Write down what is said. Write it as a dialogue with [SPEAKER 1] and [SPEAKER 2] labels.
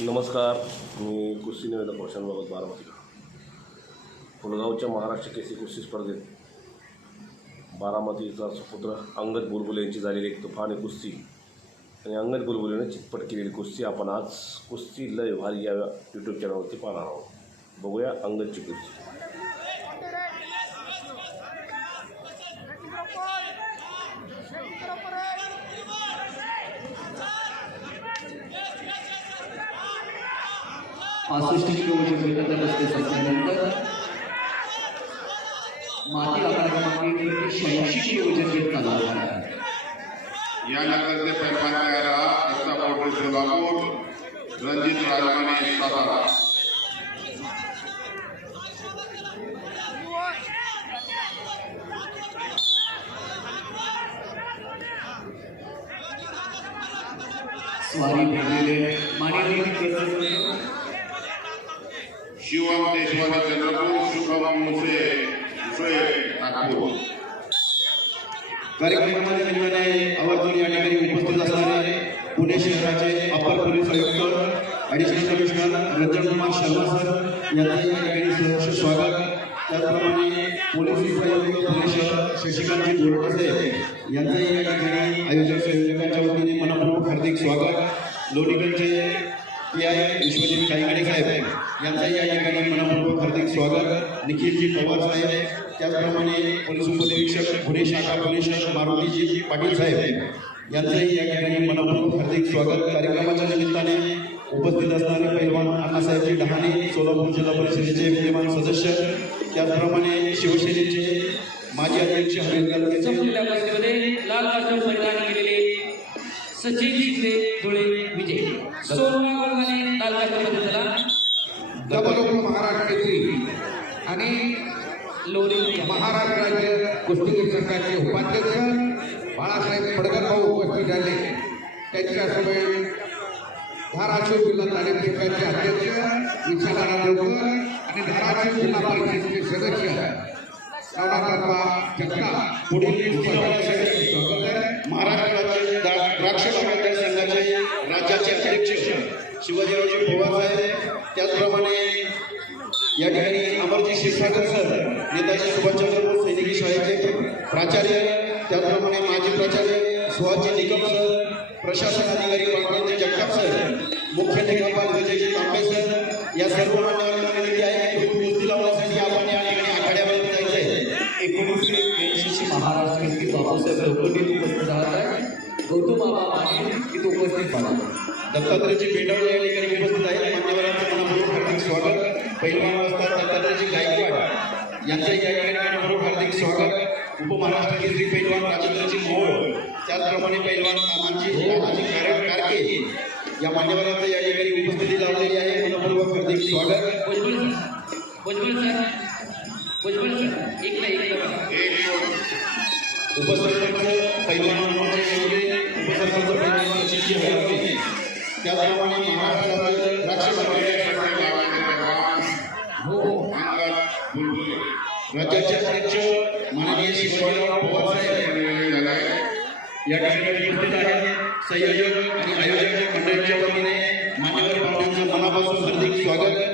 [SPEAKER 1] नमस्कार. मी कुस्ती निवेदक रोशन बाबत बारामती. पुलगावच्या महाराष्ट्र केसी कुस्ती स्पर्धेत बारामतीचा सुपुत्र अंगद बुलबुले यांची झालेली एक तुफानी कुस्ती आणि अंगद बुलबुलेने चितपट केलेली कुस्ती आपण आज कुस्ती लय भारी या यूट्यूब चॅनलवरती पाहणार आहोत. बघूया अंगदची कुस्ती.
[SPEAKER 2] पासष्ट किलोमीटर मीटरच्या रस्त्यानंतर माती आकार क्रमांक एकशे शहाऐंशी किलोमीटर मीटर चालू आहे
[SPEAKER 3] यानंतर ते पैमान तयारा एकता पावडर सोलापूर रणजित राजमाने सातारा
[SPEAKER 2] स्वारी भेटलेले माननीय
[SPEAKER 3] शिवम देशवानी चंद्रपूर शुभम मुसे मुसे नागपूर
[SPEAKER 4] कार्यक्रमाच्या निमित्ताने आवर्जून या ठिकाणी उपस्थित असणारे पुणे शहराचे अपर पोलीस आयुक्त additional commissioner Ranjan Kumar Sharma sir यांचं या ठिकाणी सहर्ष स्वागत त्याचप्रमाणे पोलीस उपायुक्त पुणे शहर शशिकांतजी बोरडसे यांचंही या ठिकाणी आयोजक संयोजकांच्या वतीने मनपूर्वक हार्दिक स्वागत लोणीकडचे पी आय विश्वजित काईकडे साहेब यांचंही या ठिकाणी मनपूर्वक हार्दिक स्वागत. निखिलजी पवार साहेब त्याचप्रमाणे पोलीस उपनिरीक्षक पुणे शाखा पोलीस मारुतीजी पाटील साहेब यांचंही या ठिकाणी मनपूर्वक हार्दिक स्वागत. कार्यक्रमाच्या निमित्ताने उपस्थित असणारे पैलवान अण्णासाहेबजी डहाणे सोलापूर जिल्हा परिषदेचे विद्यमान सदस्य त्याचप्रमाणे शिवसेनेचे माजी अध्यक्ष हरीश तालुक्याचे
[SPEAKER 5] लाल कास्टूम परिधान केलेले सचिन धुळे विजय. सोळा लाल कास्टूममध्ये झाला
[SPEAKER 6] डबल महाराष्ट्र केसरी आणि
[SPEAKER 5] लोणी
[SPEAKER 6] महाराष्ट्र राज्य कुस्तीगीर संघाचे उपाध्यक्ष बाळासाहेब फडकर भाऊ उपस्थित झाले. त्यांच्यासमोर धाराशिव जिल्हा तालीम संघाचे अध्यक्ष विशालाराम देवकर आणि धाराशिव जिल्हा परिषदेचे सदस्य नवनाथप्पा जगताप पुढील
[SPEAKER 4] महाराष्ट्र द्राक्ष संघाचे राज्याचे अध्यक्ष शिवाजीरावजी त्याचप्रमाणे या ठिकाणी अमरजी क्षीरसागर सर नेताजी सुभाषचंद्र बोस सैनिकी शाळेचे प्राचार्य त्याचप्रमाणे माजी प्राचार्य सुहासजी निकम सर प्रशासन अधिकारी पांडुरंग जगताप सर मुख्य लेखापाल विजयजी तांबे सर या सर्व मान्यवरांना विनंती आहे की कुस्ती लावण्यासाठी आपण या ठिकाणी जायचं आहे
[SPEAKER 2] एकोणीसशे एक्क्याऐंशी महाराष्ट्र केसरी चौकटीत उपस्थित राहत आहे. गौतम बाबा माने उपस्थित
[SPEAKER 4] दत्तात्रयजी बेंडवळे या ठिकाणी उपस्थित आहेत. मान्यवरांचं स्वागत. पैलवान असतात दत्तात्रयजी गायकवाड यांचंही या ठिकाणी मनपूर्वक हार्दिक स्वागत. उपमहाराष्ट्र केसरी पैलवान राजेंद्रजी मोहोळ. त्याचप्रमाणे पैलवान कामांची तानाजी कार- कारके या मान्यवरांचं या ठिकाणी उपस्थिती लावलेली आहे. मनपूर्वक हार्दिक स्वागत.
[SPEAKER 5] भुजबळ सर. भुजबळ सर. एक नाही
[SPEAKER 4] उपसरपंच पैलवान मनोहर उपसरपंच पैलवान त्याचप्रमाणे राज्याचे माननीय शिवाजीराव पवार साहेब
[SPEAKER 3] झालाय
[SPEAKER 4] या ठिकाणी उपस्थित आहेत संयोजक आणि आयोजक मंडळीच्या वतीने मान्यवर पाहुण्यांचं मनापासून हार्दिक स्वागत.